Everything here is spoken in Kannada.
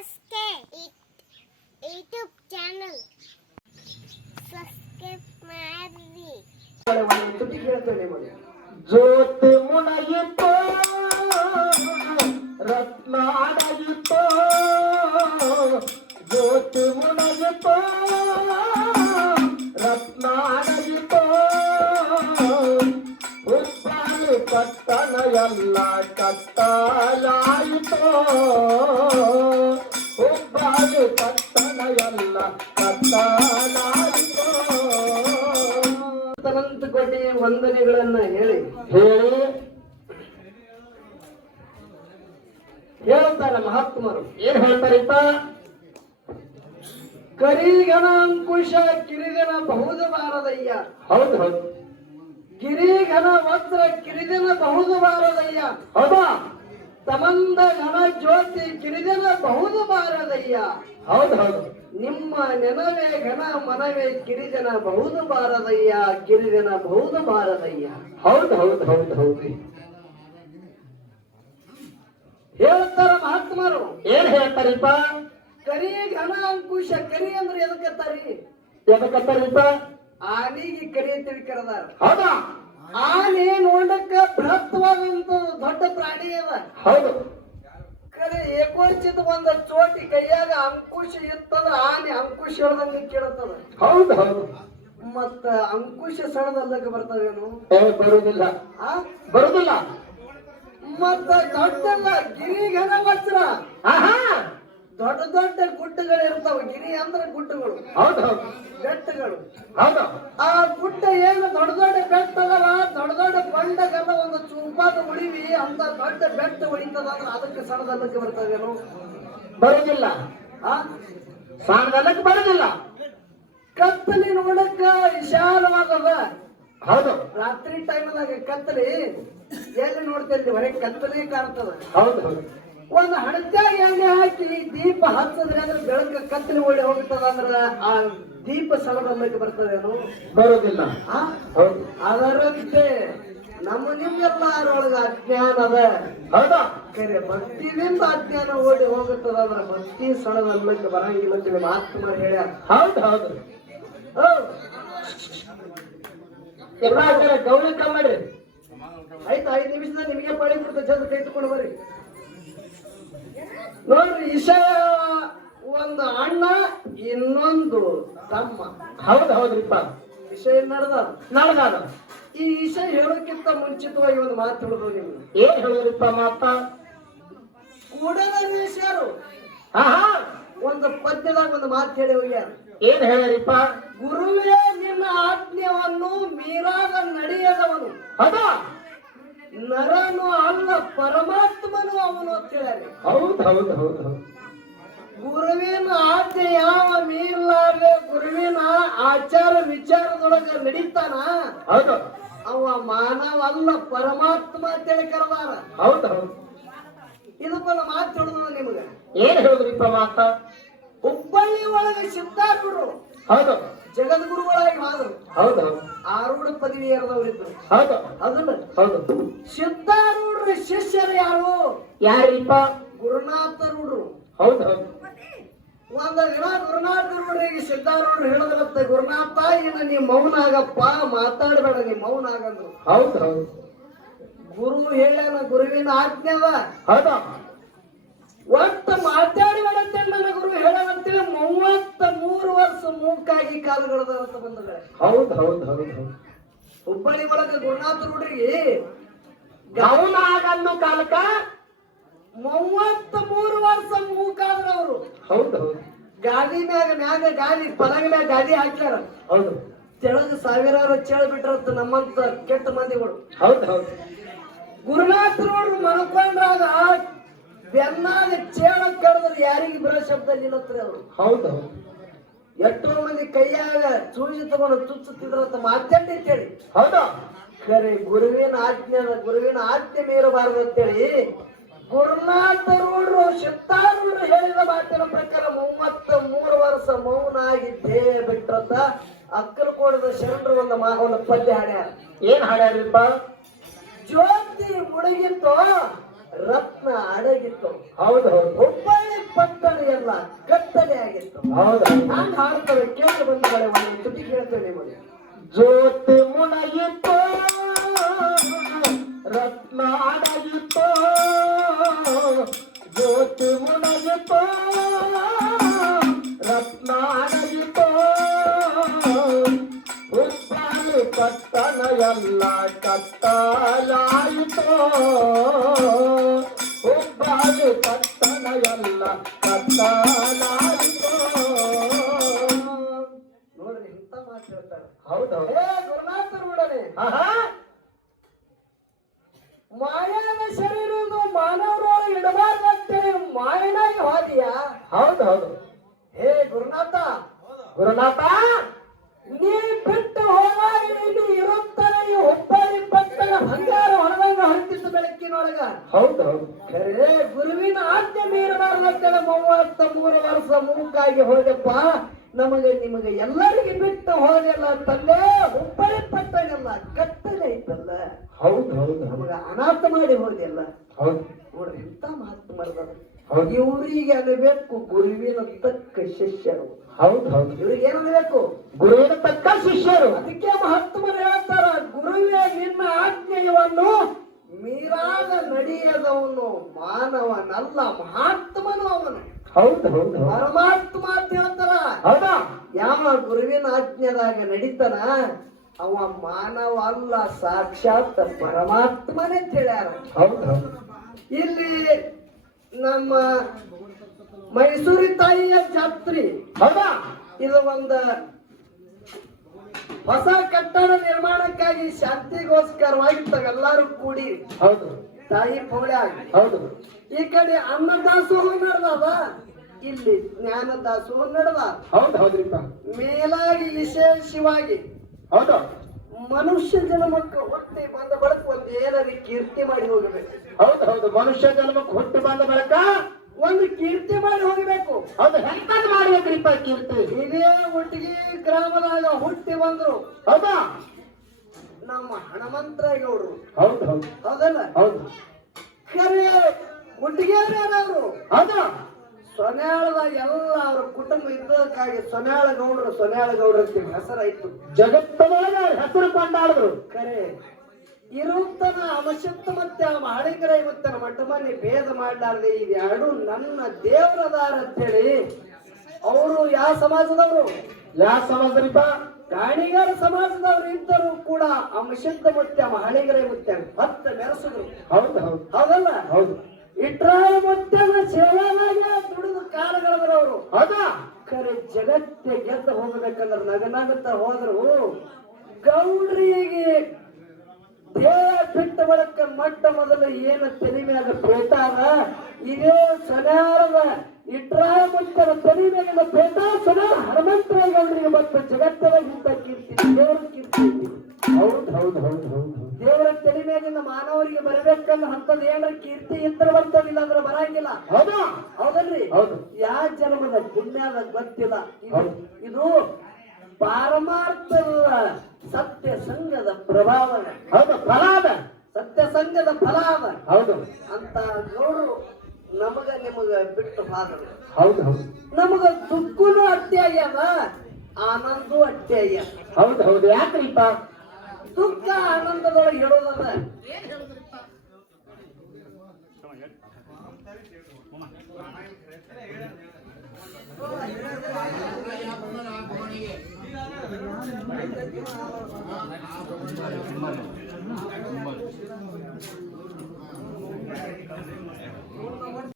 SK YouTube ಚಾನಲ್ ಸಬ್ಸ್ಕ್ರೈಬ್ ಮಾಡಿ. ಜ್ಯೋತಿ ಮುಣಗಿತೋ ರತ್ನಾಡಗಿತೋ ಜ್ಯೋತಿ ಮುಣಗಿತೋ ರತ್ನಾಡಗಿತೋ ಉಪ್ಪಾಲು ಪಟ್ಟಣ ಎಲ್ಲ ಕತ್ತಲಾಯಿತೋ ಉಪ್ಪಾಲು ಪಟ್ಟಣ ಎಲ್ಲ ಕತ್ತಲಾಯಿತೋ ಅನಂತ ಕೋಟಿ ವಂದನೆಗಳನ್ನ ಹೇಳಿ ಹೇಳ್ತಾರ ಮಹಾತ್ಮರು. ಏನ್ ಹೇಳ್ತಾರಿಪ್ಪ? ಕರಿಗಣ ಅಂಕುಶ ಕಿರಿಗಣ ಬಹುದು ಬಾರದಯ್ಯ. ಹೌದು ಹೌದು. ಗಿರಿಘನ ವಸ್ತ್ರ ಕಿರಿದನ ಬಹುದು ಬಾರದಯ್ಯ. ಹೌದಾ? ತಮಂದ ಘನ ಜ್ಯೋತಿ ಕಿರಿದನ ಬಹುದು ಬಾರದಯ್ಯ. ಹೌದು ಹೌದು. ನಿಮ್ಮ ನೆನವೇ ಘನ ಮನವೇ ಕಿರಿಜನ ಬಹುದು ಬಾರದಯ್ಯ. ಕಿರಿಜನ ಬಹುದು ಬಾರದಯ್ಯ. ಹೌದು ಹೌದು ಹೌದು ಹೌದು. ಹೇಳ್ತಾರ ಮಹಾತ್ಮರು. ಏನ್ ಹೇಳ್ತಾರಿಪ್ಪ? ಕರಿ ಘನ ಅಂಕುಶ. ಕರಿ ಅಂದ್ರೆ ಎದಕ್ಕತ್ತಾರಿ? ಎದಕ್ಕತ್ತಾರಿಪ್ಪ? ಆನೆಗೆ ಕರಿ ಅಂತೇಳಿ ಕರೆದಾರ. ಹೌದಾ? ಆನೆ ನೋಡಕ್ಕ ಬೃಹತ್ವಾದಂತ ದೊಡ್ಡ ಪ್ರಾಣಿ ಅದ. ಹೌದು. ಕರೆ ಏಕೋಚಿತ ಒಂದ ಚೋಟಿ ಕೈಯಾಗ ಅಂಕುಶ ಇರ್ತದ. ಆನೆ ಅಂಕುಶ ಹೇಳ್ದಂಗ ಕೇಳತ್ತದ. ಹೌದು ಹೌದು. ಮತ್ತ ಅಂಕುಶ ಸಣದಲ್ಲಕ ಬರ್ತಾವೇನು? ಬರುದಿಲ್ಲ. ಬರುದಿಲ್ಲ. ಮತ್ತ ದೊಡ್ಡಲ್ಲ ಗಿರಿಘನ ವಜ್ರ. ದೊಡ್ಡ ದೊಡ್ಡ ಗುಡ್ಡಗಳು ಇರ್ತಾವ. ಗಿರಿ ಅಂದ್ರೆ ಗುಡ್ಡಗಳು. ಹೌದು ಹೌದು. ಬೆಟ್ಟಗಳು. ಹೌದು. ಆ ಗುಡ್ಡ ಏನು ದೊಡ್ಡ ದೊಡ್ಡ ಬೆಟ್ಟ ಅದವ. ದೊಡ್ಡ ದೊಡ್ಡ ಬಂಡಗೆಲ್ಲ ಒಂದು ಚೂಪಾದ ಉಳಿವಿ ಅಂತ ದೊಡ್ಡ ಬೆಟ್ಟ ಹೊಡಿತದ ಅಂದ್ರೆ ಅದಕ್ಕೆ ಸಣ್ಣದಲ್ಲಕ್ಕೆ ಬರ್ತಾವೇನು? ಬರುದಿಲ್ಲ. ಸಣ್ಣದಲ್ಲಕ್ಕೆ ಬರುದಿಲ್ಲ. ಕತ್ತಲಿ ನೋಡಕ್ಕ ವಿಶಾಲವಾಗದ. ಹೌದು. ರಾತ್ರಿ ಟೈಮ್ದಾಗ ಕತ್ತಲಿ ಎಲ್ಲಿ ನೋಡ್ತೇವೆ? ಹೊರಗೆ ಕತ್ತಲಿ ಕಾಣ್ತದ. ಹೌದು ಹೌದು. ಒಂದು ಹಣತ್ಯಾಗ ಎಣ್ಣೆ ಹಾಕಿ ದೀಪ ಹಚ್ಚಿದ್ರೆ ಅದ್ರ ಬೆಳಗ್ಗೆ ಕತ್ತಲಿ ಓಡಿ ಹೋಗ್ತದ ಅಂದ್ರ ಆ ದೀಪ ಸಳದಲ್ಲಕ್ಕೆ ಬರ್ತದೇನು? ಬರೋದಿಲ್ಲ. ಅದರಂತೆ ನಮ್ಮ ನಿಮ್ಮೆಲ್ಲರೊಳಗ ಅಜ್ಞಾನ ಅದ. ಹೌದಾ? ಕರೆ ಭಕ್ತಿಯಿಂದ ಅಜ್ಞಾನ ಓಡಿ ಹೋಗುತ್ತದ ಅಂದ್ರ ಭಕ್ತಿ ಸಳದಲ್ಲಕ್ಕೆ ಬರಂಗಿಲ್ಲ ಅಂತೇಳಿ ಮಹಾತ್ಮರು ಹೇಳ್ಯಾರ. ಹೌದು ಹೌದು. ಎಲ್ಲ ಗೌಳಿ ಕಮ್ಮಡ್ರಿ. ಆಯ್ತು, 5 ನಿಮಿಷದ ನಿಮಗೆ ಪಳಿ ಬಿಡ್ತ ಜಲ್ದಿ ಕೈ ತಕೊಂಡು ಬರ್ರಿ. ನೋಡ್ರಿ, ವಿಷಯ ಒಂದು ಅಣ್ಣ ಇನ್ನೊಂದು ತಮ್ಮ. ಹೌದು ಹೌದ್ರಿಪ್ಪ. ವಿಷಯ ನಡೆದ. ಈ ವಿಷಯ ಹೇಳೋಕ್ಕಿಂತ ಮುಂಚಿತವಾಗಿ ಒಂದು ಮಾತು ಹೇಳಿದ್ರು. ನಿಮ್ಗೆ ಏನ್ ಹೇಳಿದ್ರಿಪ್ಪ ಮಾತ? ಕೂಡಲನೇಶ್ವರು ಒಂದು ಪದ್ಯದಾಗ ಒಂದು ಮಾತು ಹೇಳಿ ಹೋಗ್ಯಾರ. ಏನ್ ಹೇಳಿರಿಪ್ಪ? ಗುರುವೇ ನಿನ್ನ ಆಜ್ಞೆಯನ್ನು ಮೀರಾದ ನಡೆಯದವನು. ಹೌದಾ? ನರನು ಅಲ್ಲ ಪರಮಾತ್ಮನು ಅವನು ಅಂತ ಹೇಳ್ಯಾರ. ಹೌದು ಹೌದು ಹೌದು ಹೌದು. ಗುರುವಿನ ಆಜ್ಞೆ ಯಾವ ಮೀರಲಾರ್ದೆ ಗುರುವಿನ ಆಚಾರ ವಿಚಾರದೊಳಗ ನಡೀತಾನ. ಹೌದು. ಅವ ಮಾನವ ಅಲ್ಲ ಪರಮಾತ್ಮ ಅಂತೇಳಿ ಕರೆದಾರ. ಹೌದು ಹೌದು. ಇದಕ್ಕೊಂದು ಮಾತು ಹೇಳಿದ್ರು ನಿಮ್ಗೆ. ಏನ್ ಹೇಳಿದ್ರಿಪ್ಪ ಮಾತ? ಹುಬ್ಬಳ್ಳಿ ಒಳಗೆ ಸಿದ್ಧಾರೂಢರು. ಹೌದು. ಜಗದ್ಗುರುಗಳಾಗಿ ಹೋದ್ರು. ಹೌದು. ಆರೂಢ ಪದವಿ ಏರದವರಿದ್ರು. ಹೌದು. ಅದನ್ನ ಹೌದು. ಸಿದ್ಧಾರೂಢರ ಶಿಷ್ಯರು ಯಾರು? ಯಾರಿಪ್ಪ? ಗುರುನಾಥರೂಢರು. ಹೌದು ಹೌದು. ಒಂದ ದಿನ ಗುರುನಾಥರೂಢರಿಗೆ ಸಿದ್ಧಾರೂಢರು ಹೇಳಿದ್ರಂತೆ, ಗುರುನಾಥ ಇನ್ನು ನೀ ಮೌನ ಆಗಪ್ಪ, ಮಾತಾಡಬೇಡ, ನೀ ಮೌನ ಆಗಂದ್ರು. ಹೌದು ಹೌದು. ಗುರು ಹೇಳ್ಯಾನ, ಗುರುವಿನ ಆಜ್ಞೆ ಅದ. ಹೌದಾ? ಒಟ್ಟು ಮಾತಾಡಬೇಡ ಅಂತೇಳಿ ನನ್ನ ಗುರು ಹೇಳಂತೇಳಿ 33 ವರ್ಷ ಮೂಕಾಗಿ ಕಾಲುಗಳದಂತ ಬಂದ್ರೆ. ಹೌದು ಹೌದು ಹೌದು ಹೌದು. ಹುಬ್ಬಳ್ಳಿ ಒಳಗ ಗುರುನಾಥರೂಢರಿಗೆ ಗೌನ ಆಗನ್ನೋ ಕಾಲಕ್ಕ 33 ವರ್ಷ ಮೂಕಾದ್ರ ಅವರು. ಹೌದು ಹೌದು. ಗಾಡಿ ಮ್ಯಾಗ ಗಾಡಿ ಪಲಗ ಮ್ಯಾಗ ಗಾಡಿ ಹಾಕ್ಯಾರ. ಹೌದು. ತೆಳಗ ಸಾವಿರಾರು ಚೇಳ ಬಿಟ್ರಂತ ನಮ್ಮಂತ ಕೆಟ್ಟ ಮಂದಿಗಳು. ಹೌದು ಹೌದು. ಗುರುನಾಥರೂಢರು ಮನ್ಕೊಂಡ್ರಾಗ ಬೆನ್ನಾಗ ಚೇಳ ಕಡ್ದ್ರೆ ಯಾರಿಗೆ ಬರೋ ಶಬ್ದ ನಿಲ್ಲತ್ರಿ ಅವರು. ಹೌದು. ಎಷ್ಟೋ ಮಂದಿ ಕೈಯಾಗ ಸೂಜಿ ತಗೊಂಡು ಚುಚ್ಚುತ್ತಿದ್ರಂತ ಮಾತಾಡಿ. ಹೌದಾ? ಖರೆ ಗುರುವಿನ ಆಜ್ಞೆ ಮೀರಬಾರದು ಅಂತೇಳಿ ಗುರುನಾಥರೂಢರು ಸಿದ್ಧಾರೂಢರು ಹೇಳಿದ ಮಾತಿನ ಪ್ರಕಾರ 33 ವರ್ಷ ಮೌನ ಆಗಿ ದೇಹ ಬಿಟ್ರಂತ. ಅಕ್ಕಲಕೋಟದ ಶರಣರು ಒಂದು ಪದ್ಯ ಹಾಡ್ಯಾರ. ಏನ್ ಹಾಡ್ಯಾರಿಪ್ಪ? ಜ್ಯೋತಿ ಮುಳುಗಿತ್ತು, ರತ್ನ ಅಡಗಿತ್ತು. ಹೌದು ಹೌದು. ಹುಬ್ಬಳ್ಳಿ ಪಟ್ಟಣ ಎಲ್ಲ ಕತ್ತಲೆ ಆಗಿತ್ತು. ಹೌದಾ ನಾನು ಹಾಡ್ತೇವೆ ಕೇಳಿ ಬಂಧುಗಳೇ, ಒಂದು ತುಟಿ ಕೇಳ್ತೇವೆ ನಿಮಗೆ. ಜ್ಯೋತಿ ಮುಣಗಿತೋ ರತ್ನಾಡಗಿತೋ, ಜ್ಯೋತಿ ಮುಣಗಿತೋ ರತ್ನಾಡಗಿತೋ, ಹುಬ್ಬಳ್ಳಿ ಪಟ್ಟಣ ಎಲ್ಲ ಕತ್ತಲಾಯಿತೋ, ಹುಬ್ಬಳ್ಳಿ ಪಟ್ಟಣ ಎಲ್ಲ ಕತ್ತಲಾಯಿತೋ. ನೋಡ್ರಿ ಇಂಥ ಮಾತು ಹೇಳ್ತಾರೆ. ಹೌದೌದು. ಹೇ ಗುರುನಾಥರು ಬಿಡನೆ, ಆಹಾ ಮಾಯನ ಶರೀರದ ಮಾನವರೊಳಗೆ ಇಡಬಾರ್ದಂತೇಳಿ ಮಾಯನಾಗಿ ಹೋದಿಯ. ಹೌದು ಹೌದು. ಹೇ ಗುರುನಾಥ, ಗುರುನಾಥ ನೀ ಬಿಟ್ಟು ಹೋದಾಗ ನೀನು ಇರುತ್ತಾನೆ ಈ ಹುಬ್ಬಳ್ಳಿ ಪಟ್ಟಣ ಬಂಗಾರ ಹೊರದಂಗ ಹೊರತಿತ್ತು ಬೆಳಕಿನೊಳಗ. ಹೌದು ಹೌದು. ಖರೇ ಗುರುವಿನ ಆಜ್ಞೆ ಮೀರಬಾರ್ದಂತೇಳಿ 33 ವರ್ಷ ಮೂಕಾಗಿ ಹೋದಪ್ಪ. ನಮಗೆ ನಿಮಗೆ ಎಲ್ಲರಿಗೆ ಬಿಟ್ಟು ಹೋದೆಲ್ಲ ತಂದೆ. ಹುಬ್ಬಳ್ಳಿ ಪಟ್ಟಣ ಎಲ್ಲ ಕತ್ತಲೆ ಐತಲ್ಲ, ಹೌದು ಹೌದು ಹೌದು. ನಮಗ ಅನಾಥ ಮಾಡಿ ಹೋದೆಲ್ಲ. ಹೌದು ನೋಡ್ರಿ ಎಂತ ಮಾತು ಮಾಡಿದಾರ. ಹೌದು. ಇವರಿಗೆ ಅನ್ನಬೇಕು ಗುರುವಿನ ತಕ್ಕ ಶಿಷ್ಯರು. ಹೌದು ಹೌದು. ಇವ್ರಿಗೆ ಏನ್ ಅನ್ನಬೇಕು? ಗುರುವಿನ ತಕ್ಕ ಶಿಷ್ಯರು. ಅದಕ್ಕೆ ಮಹಾತ್ಮರು ಹೇಳ್ತಾರ, ಗುರುವೇ ನಿನ್ನ ಆಜ್ಞೆಯನ್ನು ಮೀರಾದ ನಡೆಯದವನು ಮಾನವನಲ್ಲ, ಮಹಾತ್ಮನು ಅವನು. ಹೌದು ಹೌದು ಹೌದು. ಪರಮಾತ್ಮ ಅಂತ ಹೇಳ್ತಾರ. ಹೌದಾ ಯಾವ ಗುರುವಿನ ಆಜ್ಞೆದಾಗ ನಡೀತಾನ ಅವ ಮಾನವ ಅಲ್ಲ, ಸಾಕ್ಷಾತ್ ಪರಮಾತ್ಮನೇ ಅಂತ ಹೇಳ್ಯಾರ. ಹೌದು ಹೌದು. ಇಲ್ಲಿ ನಮ್ಮ ಮೈಸೂರಿ ತಾಯಿಯ ಜಾತ್ರೆ, ಹೌದಾ ಇದು ಒಂದು ಹೊಸ ಕಟ್ಟಡ ನಿರ್ಮಾಣಕ್ಕಾಗಿ ಶಾಂತಿಗೋಸ್ಕರವಾಗಿ ತಾವೆಲ್ಲರೂ ಕೂಡಿ ಹೌದು ತಾಯಿ ಪೌಳ್ಯಾಗ ಹೌದು. ಈ ಕಡೆ ಅನ್ನದಾಸೋಹ ನಡೆದದ, ಇಲ್ಲಿ ಜ್ಞಾನ ದಾಸೋಹ ನಡೆದ. ಹೌದು ಹೌದ್ರಿಪ್ಪ. ಮೇಲಾಗಿ ವಿಶೇಷವಾಗಿ ಹೌದು ಮನುಷ್ಯ ಜನ್ಮಕ್ಕೆ ಹುಟ್ಟಿ ಬಂದ ಬಳಿಕ ಒಂದು ಏನಾದ್ರು ಕೀರ್ತಿ ಮಾಡಿ ಹೋಗಬೇಕು. ಹೌದು ಹೌದು. ಮನುಷ್ಯ ಜನ್ಮಕ್ಕೆ ಹುಟ್ಟಿ ಬಂದ ಬಳಿಕ ಒಂದು ಕೀರ್ತಿ ಮಾಡಿ ಹೋಗಬೇಕು. ಹೌದು. ಹೆಂಗ್ ಮಾಡ್ಬೇಕ್ರಿಪ್ಪ ಕೀರ್ತಿ? ಇದೇ ಒಟ್ಟಿಗೆ ಗ್ರಾಮದಾಗ ಹುಟ್ಟಿ ಬಂದ್ರು ಹೌದಾ ನಮ್ಮ ಹನುಮಂತರಾಯಗೌಡರು. ಹೌದು ಹೌದು ಹೌದಲ್ಲ? ಹೌದು ಖರೆ ಹುಟ್ಟಿಗೆಯವರು ಹೌದಾ. ಸೊನ್ಯಾಳದಾಗ ಎಲ್ಲ ಅವ್ರ ಕುಟುಂಬ ಇದ್ದದಕ್ಕಾಗಿ ಸೊನ್ಯಾಳಗೌಡ್ರ ಅಂತ ಹೆಸರಾಯ್ತು. ಜಗತ್ತೊಳಗೆ ಹೆಸರು ಕೊಂಡಾಡಿದ್ರು. ಖರೆ ಇರುತ್ತನ ಅವಶ್ಯಕ ಮತ್ತೆ ಆ ಹಳಿಗರ ಮತ್ತೆ ಮಠಮನಿ ಭೇದ ಮಾಡ್ಲಾರ್ದೆ ಇದೆರಡು ನನ್ನ ದೇವರದಾರ ಅಂತೇಳಿ ಅವರು ಯಾವ ಸಮಾಜದವರು? ಯಾವ ಸಮಾಜರಿಪ್ಪ? ಕಾಣಿಗಾರ ಸಮಾಜದವರು ಇದ್ದರೂ ಕೂಡ ಅಂಶದ್ದ ಮುತ್ಯ ಹಳಿಗರೆ ಮುತ್ಯ ಭತ್ತ ಮೆರೆಸಿದ್ರು. ಹೌದು ಹೌದು ಹೌದಲ್ಲ? ಹೌದು. ಇಟ್ರಾಯ ಮುತ್ಯನ ಸೇವೆಯಾಗಿ ದುಡಿದು ಕಾಲಗಳವರು. ಹೌದಾ. ಖರೆ ಜಗತ್ತೆ ಗೆದ್ದ ಹೋಗ್ಬೇಕಂದ್ರೆ ನಗನಗುತ್ತ ಹೋದ್ರು ಗೌಡ್ರಿಗೆ ದೇಹ ಬಿಟ್ಟ ಬಳಿಕ ಮೊಟ್ಟ ಮೊದಲು ಏನು ತಲೆ ಮ್ಯಾಗ ಪೇಟ ಅದ, ಇದೇ ಸೊನ್ಯಾರದ ಇಟ್ರಾಯ ಮುತ್ಯನ ತಲೆ ಮ್ಯಾಗಿನ ಪೇಟ ಸೊನ್ಯಾರ ಹನುಮಂತರಾಯ ಗೌಡರಿಗೆ ಮತ್ತು ಜಗತ್ತದಾಗಿಂತ ಕೀರ್ತಿ ದೇವರ ಕೀರ್ತಿ. ಹೌದು ಹೌದು ಹೌದು ಹೌದು. ದೇವರ ತಲೆ ಮ್ಯಾಗಿನ ಮಾನವರಿಗೆ ಬರಬೇಕಂದ್ರೆ ಅಂತದ್ ಏನಾರ ಕೀರ್ತಿ ಇದ್ರೆ ಬರ್ತದಿಲ್ಲ ಅಂದ್ರೆ ಬರಂಗಿಲ್ಲ. ಹೌದಾ. ಹೌದಲ್ರಿ? ಹೌದು. ಯಾವ ಜನ್ಮದ ಪುಣ್ಯದ ಗೊತ್ತಿಲ್ಲ. ಹೌದು. ಇದು ಪಾರಮಾರ್ಥದ ಸತ್ಯ ಸಂಘದ ಪ್ರಭಾವ. ಹೌದು. ಫಲ ಅದ. ಸತ್ಯ ಸಂಘದ ಫಲ ಅದ. ಹೌದು ಅಂತ ಗೌಡರು ನಮಗ ನಿಮಗ ಬಿಟ್ಟು ಹೋದರು. ಹೌದು ಹೌದು. ನಮಗ ದುಃಖನೂ ಅಟ್ಟೆ ಆಗ್ಯದ, ಆನಂದೂ ಅಟ್ಟೆ ಆಗ್ಯದ. ಹೌದು ಹೌದು. ಯಾಕ್ರಿಪ್ಪ? ದುಃಖ ಆನಂದದೊಳಗೆ ಹೇಳೋದದ.